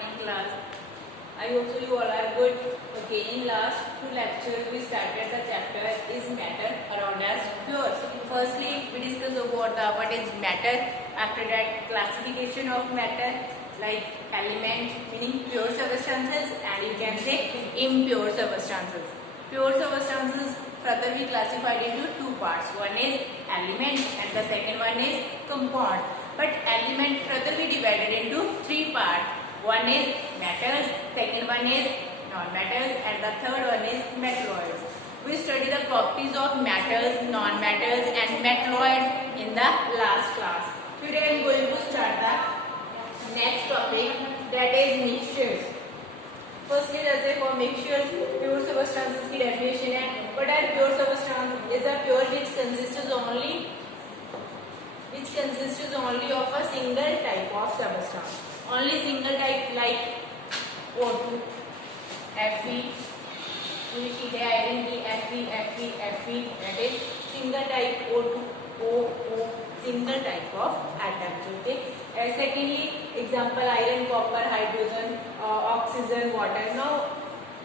morning class. I hope so you all are good. Okay, in last two lectures we started the chapter is matter around as pure. Firstly we discussed about the what is matter. After that classification of matter like element meaning pure substances and you can say impure substances. Pure substances further we classified into two parts. One is element and the second one is compound. But element further we divided into three parts. One is metals, second one is non-metals and the third one is metalloids. We studied the properties of metals, non-metals and metalloids in the last class. Today I am going to start the next topic, that is mixtures. Firstly, जैसे for mixtures, pure substances की definition है. What are pure substances? Is a pure which consists only of a single type of substance. Only single type like O2, Fe, iron की Fe, that is single type O2, O, single type of atoms. Okay. Secondly, example iron, copper, hydrogen, oxygen, water. Now,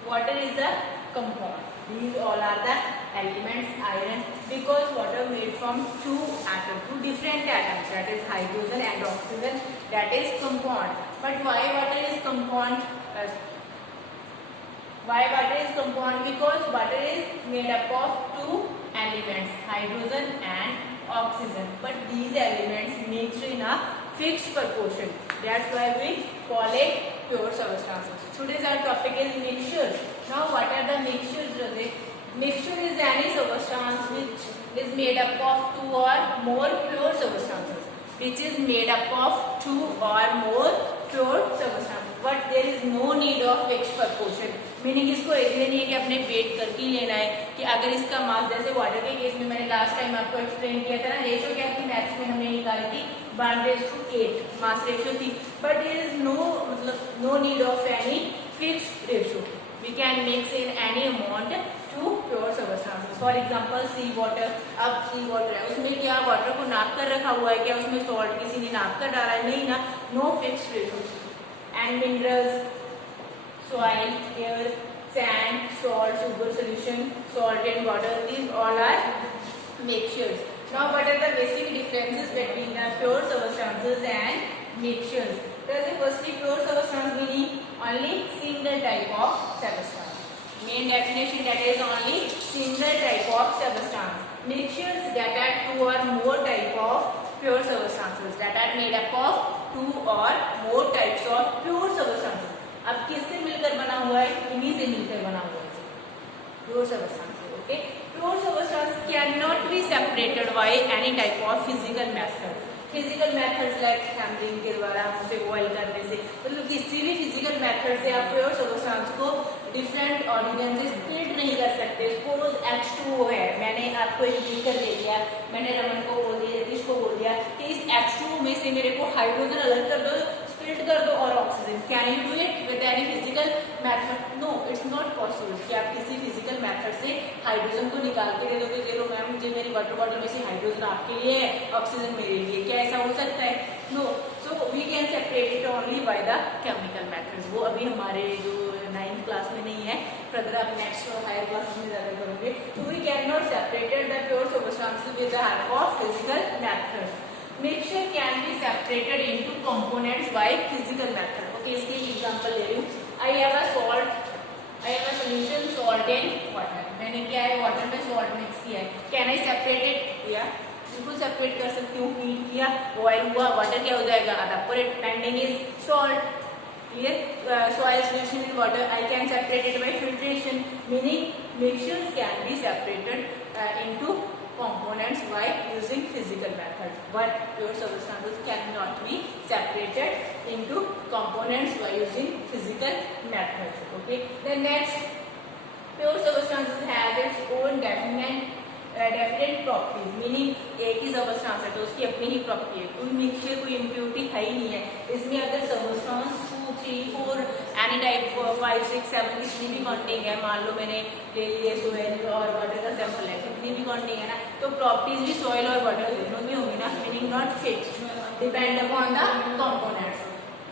water is a compound. These all are the elements, iron, because water made from two atoms, two different atoms, that is hydrogen and oxygen, that is compound. But why water is compound? Why water is compound? Because water is made up of two elements, hydrogen and oxygen. But these elements mixed in a fixed proportion. That's why we call it pure substances. Today's our topic is mixtures. Now, what are the mixtures? Mixture is any substance which is made up of two or more pure substances. Which is made up of two or more pure substances. But there is no need of fixed proportion. Meaning इसको ऐसे नहीं है कि आपने वेट करके ही लेना है कि अगर इसका मास जैसे वाटर के केस में मैंने लास्ट टाइम आपको एक्सप्लेन किया था ना, रेशो क्या थी मैथ्स में हमने निकाली थी 1:8 मास रेशो थी. But there is no need of any fixed ratio. We can mix in any amount two pure substances. For example sea water. अब सी वाटर है, उसमें क्या वाटर को नाप कर रखा हुआ है क्या? उसमें सॉल्ट किसी ने नाप कर डाला है? नहीं ना, no fixed ratio. And minerals, soil, air, sand, salt, sugar solution, salt and water, these all are mixtures. Now, what are the basic differences between the pure substances and mixtures? Firstly, pure substance meaning only single type of substance. Main definition, that is only single type of substance. Mixtures, that are two or more type of pure substances, that are made up of two or more types of pure substances. अब किससे मिलकर बना हुआ है? इन्हीं से मिलकर बना हुआ है pure substance. Okay, pure substance can not be separated by any type of physical method. Physical methods like hammering के द्वारा उसे बॉयल करने से, मतलब किसी भी फिजिकल मेथड से आप प्योर सबस्टेंस को डिफरेंट ऑर्गेन से स्प्लिट नहीं कर सकते. सपोज H2O है, मैंने आपको एक बीकर दे दिया, मैंने रमन को बोल दिया, जतीश को बोल दिया कि इस H2O में से मेरे को हाइड्रोजन अलग कर दो, स्प्लिट कर दो और oxygen. Can you do it with any physical method? No, it's not possible कि आप किसी फिजिकल मेथड से हाइड्रोजन को निकाल के दे दोगे, देखो मैम मुझे मेरी वाटर बॉटल में से हाइड्रोजन आपके लिए है, ऑक्सीजन मेरे लिए. क्या ऐसा हो सकता है? No. So we can separate it only by the chemical methods. वो अभी हमारे जो 9th क्लास में नहीं है, फर्दर आप नेक्स्ट हायर क्लास में ज्यादा करोगे. तो we can not separated the pure substances with the help of physical methods. Mixture can be separated into components by physical method. Okay, इसके एग्जांपल ले रही हूँ. I have a solution salt and water. मैंने क्या है, वाटर में सॉल्ट मिक्स किया है. Can I separate it? Yeah, बिल्कुल सेपरेट कर सकती हूँ. हीट किया, बॉयल हुआ, वाटर क्या हो जाएगा? evaporate. Pending is salt. Clear? Soil solution in water, I can separate it by filtration. Meaning mixtures can be separated into components by using physical method, but pure substances cannot be separated into components by using physical methods. Okay, the next, pure substances have its own definite properties. Meaning एक ही सबस्टेंस है तो उसकी अपनी ही प्रॉपर्टी है. कोई मिक्सचर, कोई इम्प्योरिटी है ही नहीं है इसमें. अगर सबस्टेंस 2, 3, 4 एनी टाइप 5, 6, 7 कितनी भी काउंटिंग है, मान लो मैंने ले लिए सोयल और वाटर का सैंपल है, कितनी भी काउंटिंग है ना, तो प्रॉपर्टीज भी सॉइल और वाटर दोनों में होंगी ना. Meaning not fixed, depend upon the components.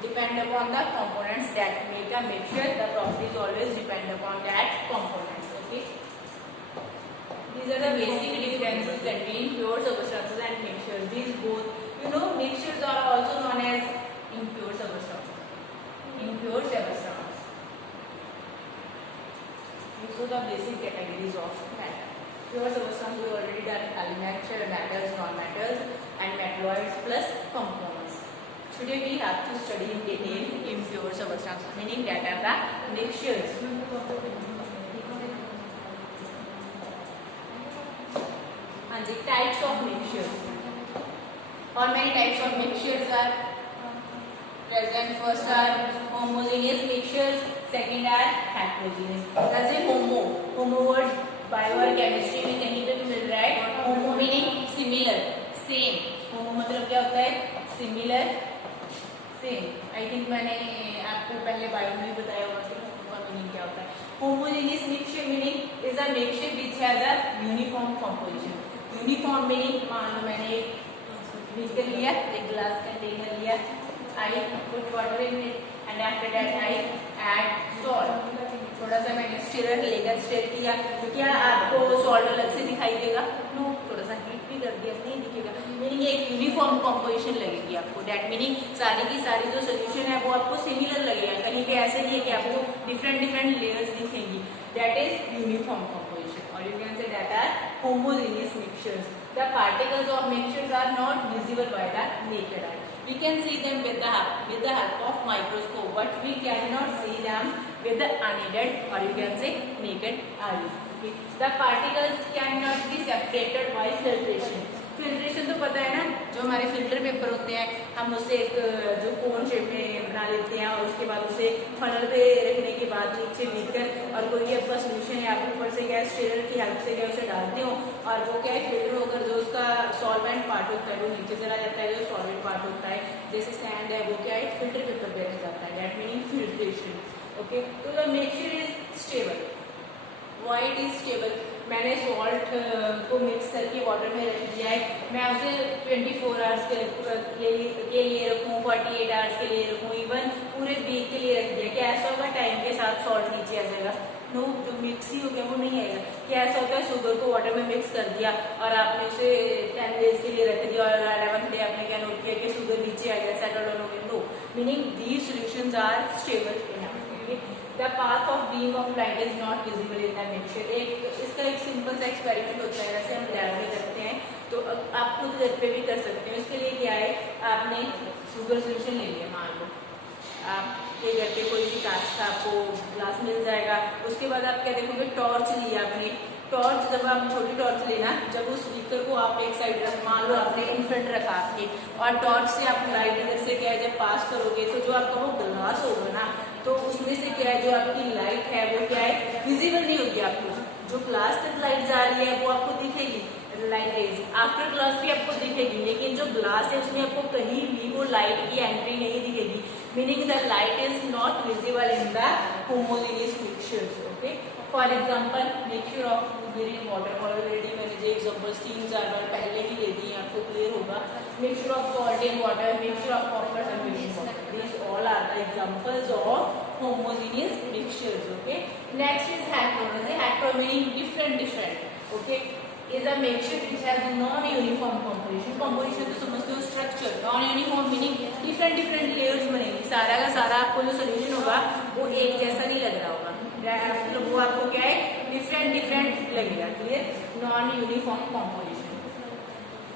depend upon the components that make a mixture. The properties always depend upon that components. Okay. These are the basic differences between pure substances and mixtures. These both, mixtures are also known as impure substances. Impure substances. These are the basic categories of matter. Pure substances we already done: elements, metals, non-metals, and metalloids plus compounds. Today we have to study in detail impure substances, meaning that are the mixtures. Types of mixtures. How many types of mixtures are present? First are homogeneous mixtures, second are heterogeneous. जैसे homo word bio और chemistry में कहीं पे भी मिल रहा है. Homo meaning similar, same. Homo मतलब क्या होता है? Similar, same. I think मैंने आपको पहले bio में भी बताया होगा कि homo का meaning क्या होता है. Homogeneous mixture meaning is a mixture which has a uniform composition. Uniform meaning, मान लो मैंने एक बीकर लिया, एक ग्लास कंटेनर लिया, I put water in it and after that I add salt. थोड़ा सा मैंने स्टिरर लेकर स्टिर किया, तो क्या आपको सॉल्ट अलग से दिखाई देगा? नो. थोड़ा सा हीट भी कर दिया, नहीं दिखेगा. मीनिंग एक यूनिफॉर्म कॉम्पोजिशन लगेगी आपको. दैट मीनिंग सारी की सारी जो सोल्यूशन है वो आपको सिमिलर लगेगा. कहीं पे ऐसे नहीं है कि आपको डिफरेंट लेयर्स दिखेंगी. That is uniform composition. और you can say that are homogeneous mixtures. The particles of mixtures are not visible by the naked eye. We can see them with the help of microscope, but we cannot see them with the unaided, or you can say naked eye. Okay. The particles cannot be separated by filtration. Filtration तो पता है ना, जो हमारे filter paper होते हैं, हम उसे एक जो कोन शेप में बना लेते हैं और उसके बाद उसे फनल पे रखने के बाद नीचे लेकर और कोई भी आपका सोल्यूशन है, आप ऊपर से क्या स्टेरर की हेल्प से क्या उसे डालते हो और वो क्या है फिल्टर होकर जो उसका सॉल्वेंट पार्ट होता है वो नीचे चला जाता है. जो सॉलिड पार्ट होता है जैसे सैंड है वो क्या है फिल्टर पेपर पे रख जाता है. That meaning filtration. ओके. तो the mixture is stable. Why it is stable? मैंने सॉल्ट को मिक्स करके वाटर में रख दिया है, मैं उसे 24 आवर्स के लिए रखूँ, 48 आवर्स के लिए रखूँ, इवन पूरे वीक के लिए रख दिया. क्या ऐसा होगा टाइम के साथ सॉल्ट नीचे आ जाएगा? नो. जो मिक्स ही हो गया वो नहीं आएगा. क्या ऐसा होता है शुगर को वाटर में मिक्स कर दिया और आपने उसे 10 डेज के लिए रख दिया और 11th डे आपने क्या नोट किया कि शुगर नीचे आ गया, सेटल डाउन हो गया? No. Meaning these solutions are stable. The path of beam of light is not visible in the mixture. इसका एक सिंपल सा एक्सपेरिमेंट होता है, वैसे हम लैब में करते हैं, तो आप खुद घर पे भी कर सकते हैं. इसके लिए क्या है, आपने शुगर सोल्यूशन ले लिया, मान लो आपके घर पे कोई भी कांच का आपको ग्लास मिल जाएगा. उसके बाद आप क्या देखोगे, टॉर्च लिया आपने. टॉर्च जब आप छोटी टॉर्च लेना, जब उस स्पीकर को आप एक साइड रख, मान लो आपने इन फ्रंट रखा आपके, और टॉर्च से आप लाइट इधर से क्या है जब पास करोगे तो जो आपका वो ग्लास होगा ना, तो उसमें से क्या है जो आपकी लाइट है वो क्या है विजिबल नहीं होगी आपको. जो ग्लास तक लाइट जा रही है वो आपको दिखेगी, लाइट रेज आफ्टर ग्लास भी आपको दिखेगी, लेकिन जो ग्लास है उसमें आपको कहीं भी वो लाइट की एंट्री नहीं दिखेगी. Meaning the light is not visible in the homogeneous mixtures. Okay. For example mixture of urine water, already मैंने जो एग्जाम्पल्स 3-4 बार पहले ही ले दिए, आपको क्लियर होगा. Mixture of salt in water, mixture of copper solution water, these all are the examples of homogeneous mixtures. Okay. Next is heterogeneous. Hetero meaning different. Okay. Is a mixture which has non-uniform composition. Composition तो समझते हो structure. Non-uniform meaning different layers बनेंगी. सारा का सारा आपको जो solution होगा वो एक जैसा नहीं लग रहा होगा. मतलब वो आपको क्या है different लगेगा. Clear? Non-uniform composition.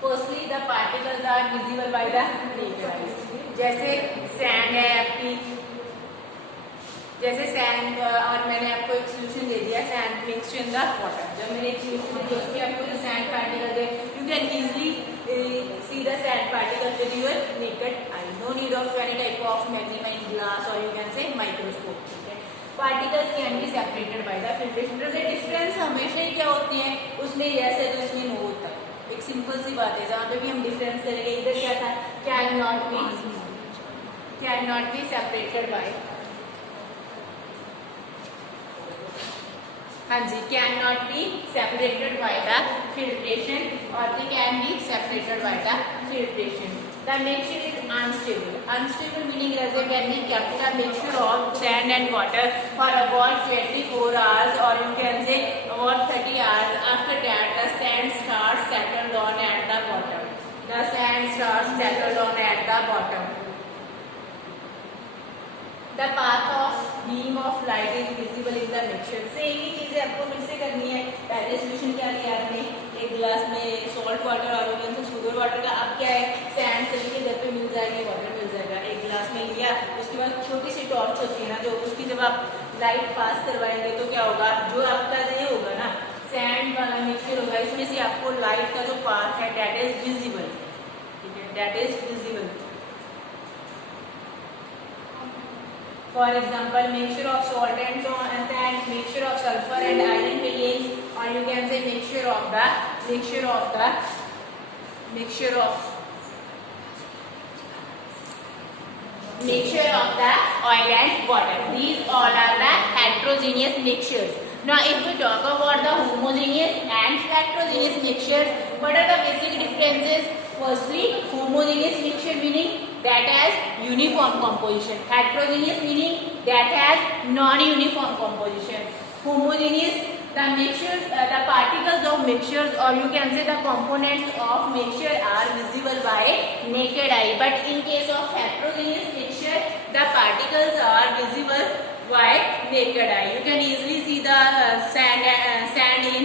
Firstly, the particles are visible by the naked eye. जैसे सैंड है आपकी, जैसे सैंड और मैंने आपको एक सोल्यूशन दे दिया, sand mixed in the water. जब मैंने एक सोल्यूशन दी उसमें आपको जो सैंड पार्टिकल है, you can easily see the sand particle with your naked eye. No need of any type of magnifying glass और यू कैन से माइक्रोस्कोप. ठीक है. Particles can be separated by the filtration. Difference हमेशा ही क्या होती है, उसमें यस है तो इसमें नो होता है. एक सिंपल सी बात है, जहाँ पे भी हम डिफरेंस करेंगे, इधर क्या था, can not be separated by हाँ जी, can not be separated by the filtration or they can be separated by the filtration. The mixture is unstable. Unstable meaning जैसे can be kept a mixture of sand and water for about 24 hours or you can say about 30 hours. After that, the sand starts settle down at the bottom. The sand starts settle down at the bottom. The path of beam of light is visible in the mixture. Same ही चीजें आपको फिर से करनी है. पहले सोल्यूशन क्या लिया आपने, एक गिलास में सॉल्ट वाटर और शुगर वाटर का. अब क्या है, सैंड सभी के घर पे मिल जाएगी, वाटर मिल जाएगा. एक गिलास में लिया, उसके बाद छोटी सी टॉर्च होती है ना, जो उसकी जब आप लाइट पास करवाएंगे तो क्या होगा, जो आपका ये होगा ना सैंड वाला मिक्सचर होगा, इसमें से आपको लाइट का जो पाथ है दैट इज विजिबल. ठीक है, that is visible. For example, mixture of salt and sand, mixture of sulfur and iron fillings, or you can say mixture of the oil and water. These all are the heterogeneous mixtures. Now, if we talk about the homogeneous and heterogeneous mixtures, what are the basic differences? Firstly, homogeneous mixture meaning that has uniform composition. Heterogeneous meaning that has non-uniform composition. Homogeneous, the mixtures, the particles of mixtures, or you can say the components of mixture are visible by naked eye. But in case of heterogeneous mixture, the particles are visible by naked eye. You can easily see the sand in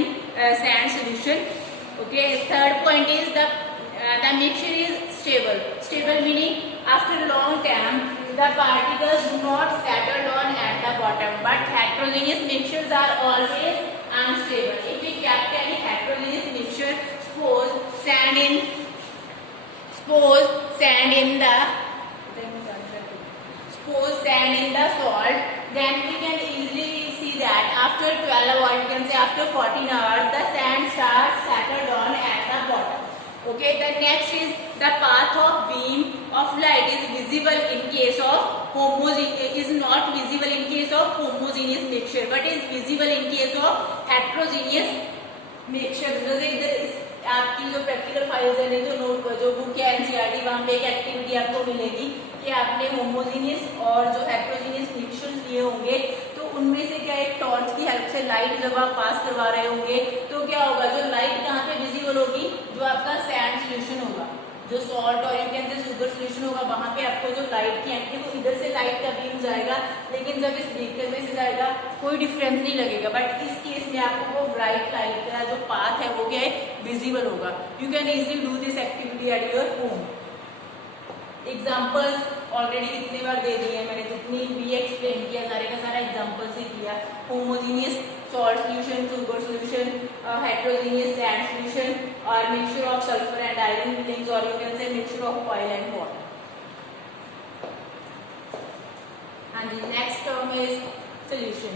sand solution. Okay. Third point is the mixture is stable. Stable meaning after a long time the particles do not settle down at the bottom, but heterogeneous mixtures are always unstable. If we kept any heterogeneous mixture, suppose sand in the salt, then we can easily see that after 12 or you can say after 14 hours the sand starts settle down at the bottom. Okay, the next is the path of beam of light is visible in case of is not visible in case of homogeneous mixture, but is visible in case of heterogeneous mixture. जैसे इधर आपकी जो practical files है, जो नोट जो बुक है एनसीईआरटी, वहाँ पे एक एक्टिविटी आपको मिलेगी कि आपने होमोजेनियस और जो हेटेरोजेनियस मिक्सचर्स लिए होंगे, तो उनमें से क्या एक टॉर्च की हेल्प से लाइट जब आप पास करवा रहे होंगे तो क्या होगा, जो लाइट कहाँ पे विजिबल होगी, जो आपका सैंड सोल्यूशन होगा, जो सॉल्ट और यू कैन से शुगर सोल्यूशन होगा, वहां पे आपको जो लाइट की एंट्री को इधर से लाइट का बीम जाएगा, लेकिन जब इस बीकर में से जाएगा कोई डिफरेंस नहीं लगेगा. बट इस केस में आपको वो ब्राइट लाइट का जो पाथ है वो क्या है, विजिबल होगा. You can easily do this activity at your home. Examples already कितने बार दे दिए हैं मैंने, जितनी भी एक्सप्लेन किया सारे का सारा एग्जाम्पल्स ही किया. Homogeneous salt solution, sugar solution, heterogeneous sand solution, or mixture of sulfur and iron fillings, or you can say mixture of oil and water. And the next term is solution.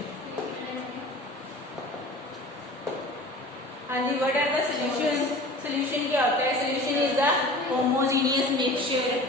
And what are the solutions? Solution क्या होता है? Solution is a homogeneous mixture.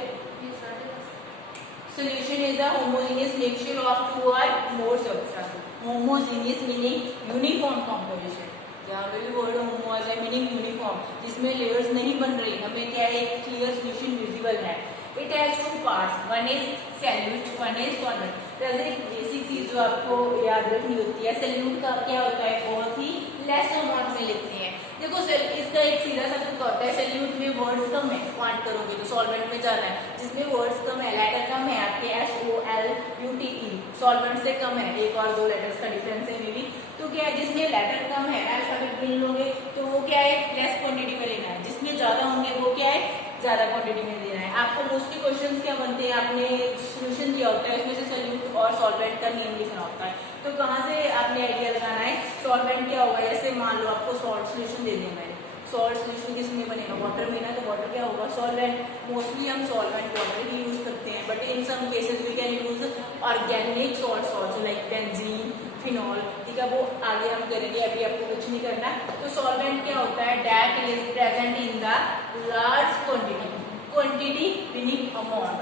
Solution is a homogeneous mixture of two or more substances. Homogeneous meaning uniform composition. यहाँ पे भी word homogeneous है meaning uniform, जिसमें लेयर्स नहीं बन रही, हमें क्या है, एक क्लियर सोल्यूशन विजिबल है. It has two parts, one is solute, one is solvent. जैसे एक बेसिक चीज जो आपको याद रखनी होती है, सॉल्यूट का क्या होता है, बहुत ही लेस अमाउंट में लेते हैं. देखो सर, इसका एक सीधा सा तरीका होता है, सॉल्यूट में वर्ड्स कम है, क्वांट करोगे तो सॉल्वेंट में जाना है, जिसमें वर्ड्स कम है, लेटर कम है आपके SOLUTE, सॉल्वेंट से कम है, एक और दो लेटर्स का डिफरेंस है मे बी. तो क्या है, जिसमें लेटर कम है अल्फाबेट गिन लोगे तो वो क्या है, लेस क्वांटिटी में लेना है, जिसमें ज्यादा होंगे वो क्या है, ज्यादा क्वांटिटी में देना है. आपको मोस्टली क्वेश्चंस क्या बनते हैं, आपने सोल्यूशन दिया होता है, उसमें से सॉल्यूट और सॉल्वेंट का नेम लिखना होता है. तो कहाँ से आपने आइडिया लगाना है, सॉल्वेंट क्या होगा, जैसे मान लो आपको सॉल्ट सोल्यूशन दे दिया मैंने, सॉल्ट सोल्यूशन किसमें बनेगा, वाटर में ना, तो वाटर क्या होगा, सॉल्वेंट. मोस्टली हम सॉल्वेंट वाटर ही यूज करते हैं, but in some cases we can use organic salts also like benzene, phenol. ठीक है, वो आगे हम करेंगे, अभी आपको कुछ नहीं करना. तो सॉल्वेंट क्या होता है, that is present in the large quantity, quantity meaning amount.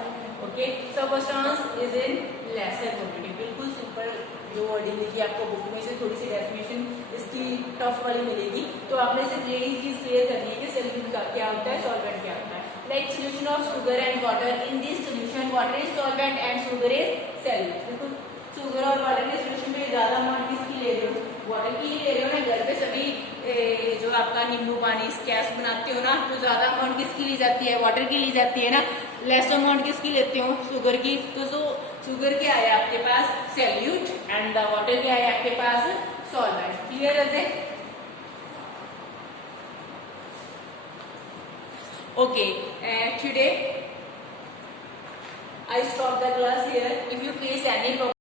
Okay, substance is in laser quantity. बिल्कुल सिंपल जो वर्डिंग लिखी आपको बुक में से थोड़ी सी डेफिनेशन इसकी टफ वाली मिलेगी, तो आपने सिर्फ यही चीज क्लियर करनी है कि सॉल्यूट का क्या होता है, सॉल्वेंट क्या होता है. Like solution of sugar and water, in this solution water is solvent and sugar is solute. देखो शुगर और वाटर के सोल्यूशन पे ज्यादा अमाउंट किसकी ले रहे हो, वाटर की ही ले रहे हो ना. घर पे सभी जो आपका नींबू पानी स्कैश बनाते हो ना, तो ज्यादा अमाउंट किसकी ली जाती है, वाटर की ली जाती है ना. लेस अमाउंट किसकी लेते हो, शुगर की. तो जो शुगर के आए आपके पास सॉल्यूट एंड द वाटर के आए आपके पास सॉल्वेंट. क्लियर है? Okay, today I stop the class here. If you face any problem